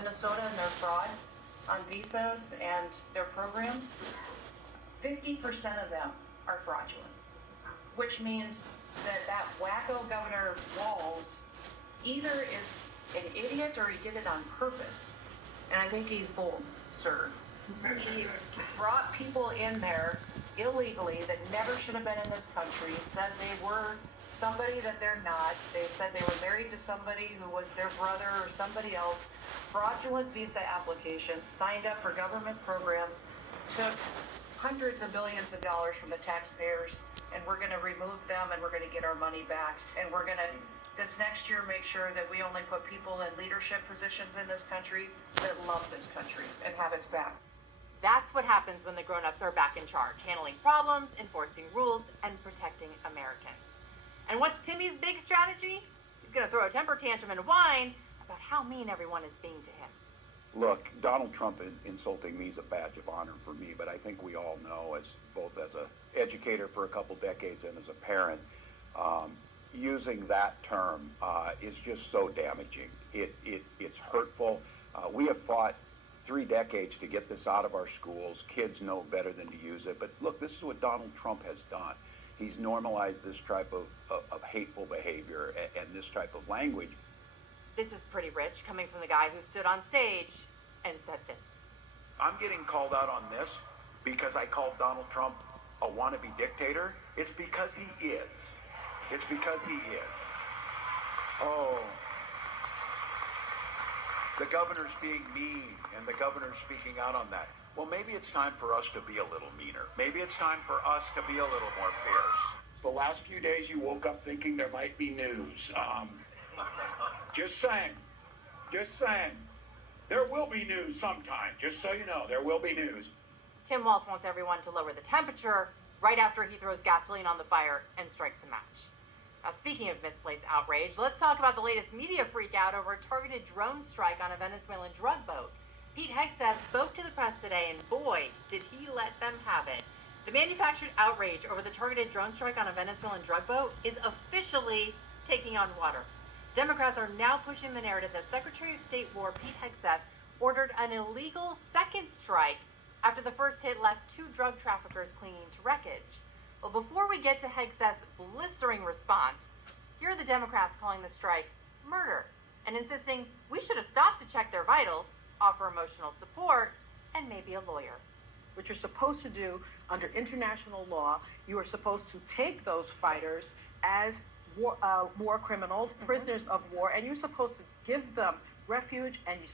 Minnesota and their fraud on visas and their programs, 50% of them are fraudulent, which means that wacko Governor Walz either is an idiot or he did it on purpose. And I think he's bold, sir. He brought people in there illegally that never should have been in this country, said they were somebody that they're not. They said they were married to somebody who was their brother or somebody else. Fraudulent visa applications, signed up for government programs, took hundreds of billions of dollars from the taxpayers, and we're going to remove them and we're going to get our money back. And we're going to, this next year, make sure that we only put people in leadership positions in this country that love this country and have its back. That's what happens when the grown-ups are back in charge, handling problems, enforcing rules, and protecting Americans. And what's Timmy's big strategy? He's going to throw a temper tantrum and whine about how mean everyone is being to him. Look, Donald Trump insulting me is a badge of honor for me, but I think we all know, as both as an educator for a couple decades and as a parent, using that term is just so damaging. It's hurtful. We have fought 3 decades to get this out of our schools. Kids know better than to use it. But look, this is what Donald Trump has done. He's normalized this type of hateful behavior and this type of language. This is pretty rich, coming from the guy who stood on stage and said this. I'm getting called out on this because I called Donald Trump a wannabe dictator. It's because he is. It's because he is. Oh, the governor's being mean and the governor's speaking out on that. Well, maybe it's time for us to be a little meaner. Maybe it's time for us to be a little more fierce. The last few days you woke up thinking there might be news. Just saying. There will be news sometime, just so you know, there will be news. Tim Walz wants everyone to lower the temperature right after he throws gasoline on the fire and strikes a match. Now, speaking of misplaced outrage, let's talk about the latest media freakout over a targeted drone strike on a Venezuelan drug boat. Pete Hegseth spoke to the press today, and boy, did he let them have it. The manufactured outrage over the targeted drone strike on a Venezuelan drug boat is officially taking on water. Democrats are now pushing the narrative that Secretary of State War Pete Hegseth ordered an illegal second strike after the first hit left 2 drug traffickers clinging to wreckage. Well, before we get to Hegseth's blistering response, here are the Democrats calling the strike murder and insisting we should have stopped to check their vitals, offer emotional support, and maybe a lawyer. What you're supposed to do under international law, you are supposed to take those fighters as war criminals, prisoners of war, and you're supposed to give them refuge and you